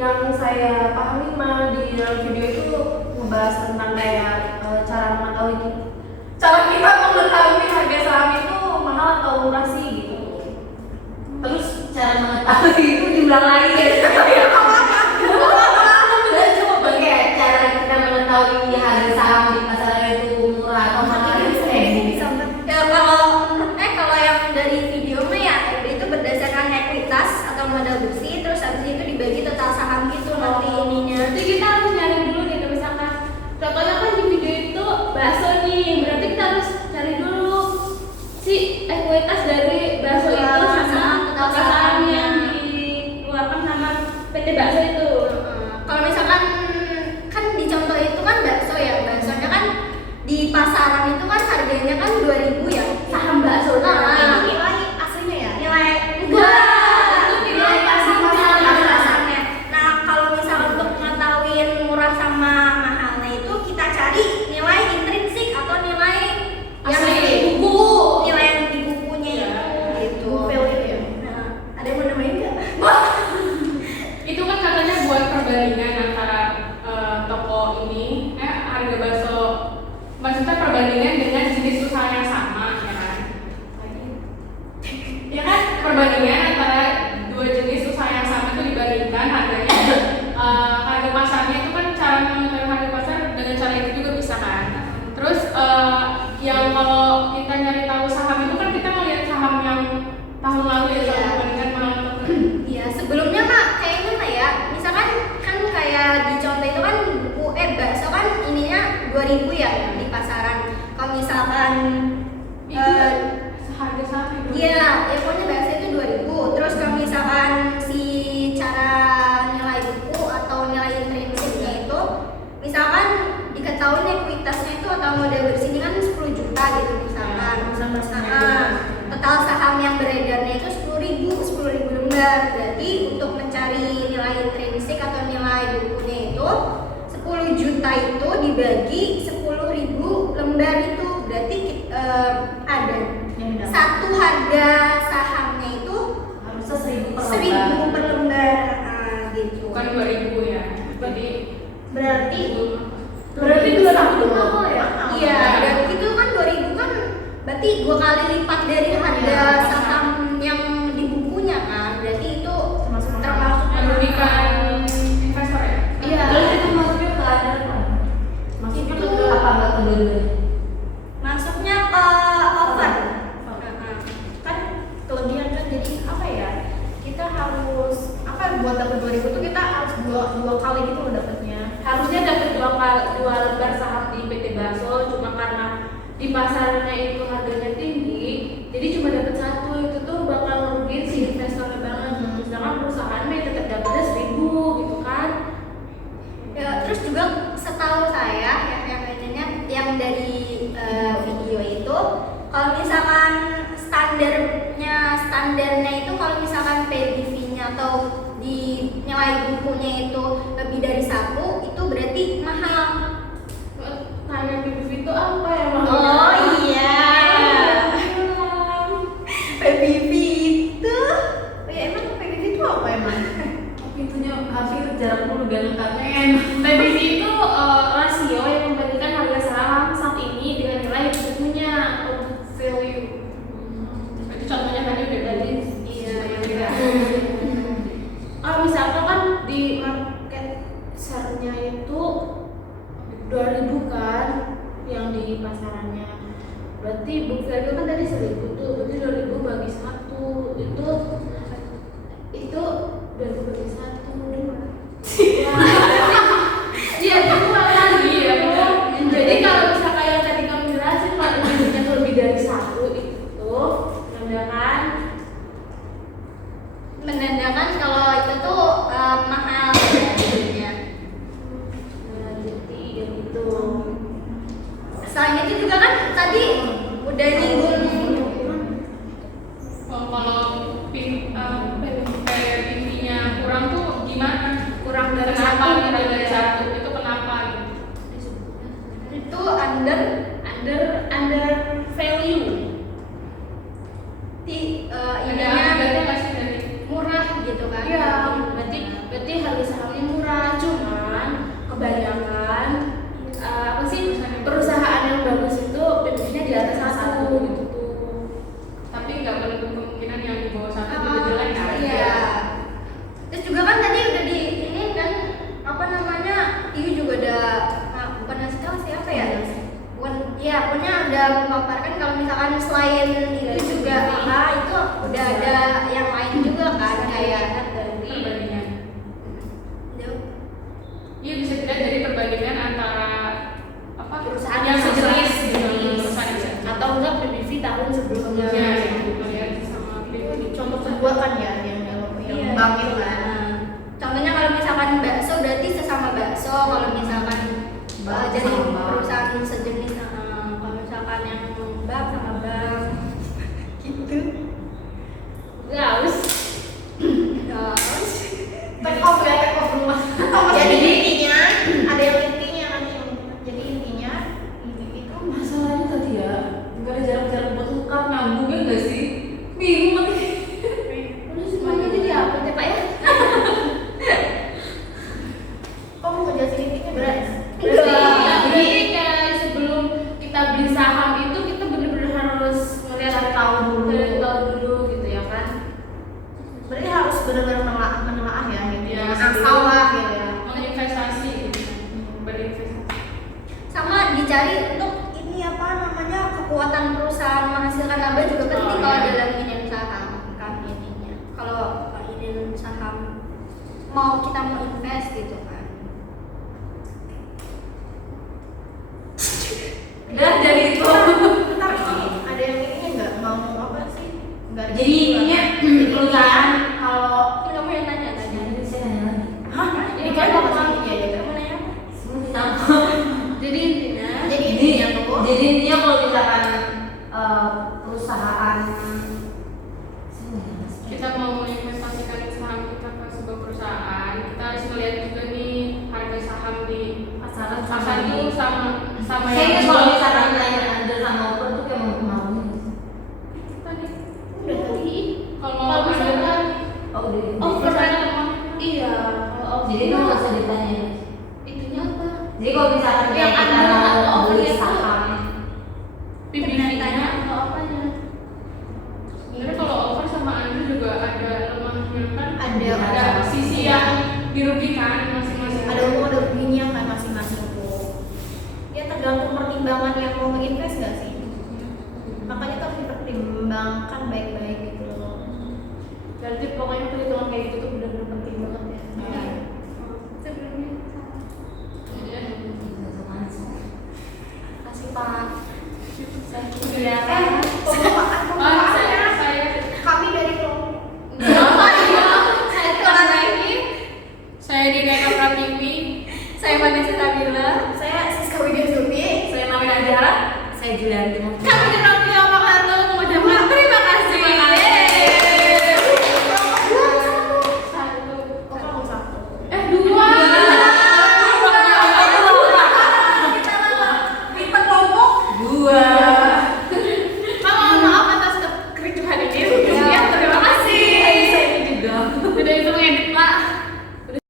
yang saya pahami mah di dalam video itu ngebahas tentang kayak cara kita mengetahui harga saham itu mahal atau murah sih gitu. Terus cara mengetahui itu diulang lagi ya. Oke, cara kita mengetahui harga saham di pasaran itu murah atau mahal itu Ya kalau yang dari video mah ya itu berdasarkan ekuitas atau modal bersih, terus habis itu dibagi total saham gitu nanti ininya. Jadi kita harus nyari dulu nih, misalkan contohnya kan di video itu bakso nih, berarti kita harus cari dulu si ekuitas dari bakso itu sama total saham yang dikeluarkan sama PT Bakso itu. Kalau misalkan kan di contoh itu kan bakso ya, baksonya kan di pasaran itu kan harganya kan 2.000 ya saham bakso. Itu nilai aslinya ya? Nilai Itu nilai pasarnya. Nah kalau misalkan untuk ngetahuin murah sama mahalnya itu kita cari nilai intrinsik atau nilai yang Asli. di buku, nilai yang di bukunya itu. Value ya? Nah, ada yang mau namain nggak? Itu kan katanya buat perbandingan antara toko ini harga bakso, maksudnya perbandingan dengan jenis usaha yang sama ya kan? Ya kan perbandingan antara dua jenis usaha yang sama itu dibandingkan harganya, harga pasarnya itu kan cara mengetahui harga pasar dengan cara itu juga bisa kan? Terus yang kalau kita nyari tahu saham itu kan kita melihat saham yang tahun lalu ya, Iya. dibandingkan malam Iya, sebelumnya mah kayaknya mah ya, misalkan kan kayak di contoh itu kan buku bakso kan ininya 2.000 ya di pasaran. Kalau misalkan itu seharga sama itu. iya, ya pokoknya bakso itu 2.000. Terus kalau misalkan si cara nilai buku atau nilai intrinsiknya itu misalkan diketahui ekuitasnya itu atau modal bersihnya kan 10 juta gitu misalkan. Total saham yang beredarnya itu 10.000 lembar. Berarti untuk mencari nilai intrinsik atau nilai bukunya itu 10 juta itu dibagi 10.000 lembar itu berarti ada satu harga sahamnya itu Harusnya 1.000 per 1.000 per lembar. Gitu. Bukan 2000 ya. Berarti Berarti 2.000 itu mahal ya? iya, dan itu kan 2.000 kan berarti 2 kali lipat dari harga saham yang di bukunya kan. Berarti itu termasuk merugikan investor ya. Iya. Terus itu masuknya ke ada apa? Masuknya ke apa? Enggak ke dulu? Masuknya ke over. Kan kelebihan kan jadi apa ya, kita harus apa buat dapat 2.000 tuh kita harus dua kali gitu loh dapatnya. Harusnya dapat dua lembar saham di PT Bakso, cuma karena di pasarnya itu harganya tinggi jadi cuma dapat satu. Itu tuh bakal merugikan si investornya banget. Sedangkan perusahaannya tetap dapatnya 1.000 gitu kan. Ya, terus juga setahu saya yang dari video itu kalau misalkan standarnya itu kalau misalkan PBV-nya atau di nilai bukunya itu lebih dari 1 itu berarti mahal. Kayak PBV itu apa ya? Oh iya. PBV itu Ya emang PBV itu apa emang? Pintunya hampir jarak mulu biar lengkapnya. PBV itu rasio yang membandingkan harga saham saat ini dengan nilai bukunya atau book value. Itu contohnya tadi udah tadi. iya yang Kalau misalkan kan di market share-nya itu 2.000 kan yang di pasarannya. Berarti book value kan tadi 1.000 tuh, berarti 2.000 bagi 1 itu 2.000 bagi 1. Iya, itu lagi ya. Jadi kalau misalkan yang tadi kamu jelasin kalau nilainya tuh lebih dari 1 itu menandakan kalau itu tuh mahal ya harganya. jadi ya gitu. Selain itu juga kan tadi udah nyinggung Kalau PBV-nya kurang tuh gimana? Kurang dari Kenapa 1 lebih dari 1? Itu kenapa gitu? itu under value. di Ada ininya akibatnya nggak sih dari murah murah gitu kan. Iya, berarti harga sahamnya murah, cuman kebanyakan apa sih perusahaan yang bagus itu PBV-nya di atas satu gitu tuh. Tapi nggak menutup kemungkinan yang di bawah satu itu jelek kan? Iya. Terus juga kan tadi udah di ini kan apa namanya Iu juga udah bukan ngasih tahu siapa ya? Bukan, ya pokoknya udah memaparkan kalau misalkan selain itu juga itu udah ada yang lain juga kan kayak Perbandingan. Iya, bisa dilihat dari perbandingan antara apa Perusahaan yang yang sejenis sejenis. gitu, perusahaan yang sejenis. Atau enggak PBV tahun sebelumnya. Ya, lihat sama PBV. Contoh kedua kan ya yang Iya. bank itu kan. Nah, contohnya kalau misalkan bakso berarti sesama bakso, kalau misalkan jadi Sama bank. perusahaan sejenis, kalau misalkan yang bank sama bank gitu. Gaus. Terus Take off ya, take off rumah. Jadi intinya ada yang intinya nanti. Jadi intinya itu Masalahnya tadi ya, nggak ada jarak-jarak buat tukar nyambungnya nggak sih? Bingung nanti. udah semuanya jadi apa ya Pak ya? Kok mau ngejelasin intinya berat? Berarti kayak sebelum kita beli saham itu kita benar-benar harus ngeliat Cari tahu dulu. cari tahu dulu gitu ya kan? Berarti harus benar-benar menelaah ya gitu. Ya, Jangan asal lah gitu ya. Menginvestasi gitu. Berinvestasi. sama dicari untuk ini apa namanya kekuatan perusahaan menghasilkan laba juga penting Oh, kalau iya. dalam ingin saham kan ininya. Kalau ingin saham mau kita mau invest gitu kan. Udah dari itu. Bentar ini ada yang ininya nggak mau apa sih? Nggak ada Jadi intinya perusahaan kalau Ini kamu yang tanya tadi. jadi saya nanya lagi. Hah? Ini kan Kamu apa? ya kamu nanya apa? Semua ditangkap. Jadi intinya Jadi intinya kalau misalkan perusahaan Kita mau menginvestasikan saham kita ke sebuah perusahaan, kita harus melihat juga nih harga saham di pasaran pasar itu sama Saya ingat kalau jual. misalkan tanya Anda sama Open tuh kayak mau Tadi udah tadi. kalau misalkan Anda Oh udah. iya. Jadi itu nggak usah ditanya. Itunya apa? Jadi kalau misalkan Yang kita Anda mau atau beli overnya saham, PBV-nya atau apanya? sebenarnya kalau over sama Anda juga ada lemahnya kan, Ada sisi yang dirugikan masing-masing. ada untung ada ruginya kan masing-masing tuh. Ya tergantung pertimbangan yang mau nginvest nggak sih? Makanya tuh harus dipertimbangkan baik-baik gitu loh. Berarti pokoknya perhitungan kayak gitu tuh benar-benar penting banget ya. Iya. Sebelumnya Iya. Kasih Pak. Iya. Pembukaan Saya kami dari kelompok. saya kelas lagi. Saya di Neka Pratiwi. Saya Vanessa Tabila. Saya Siska Widya Stuti. saya Mawin Azhara, saya Julian Timur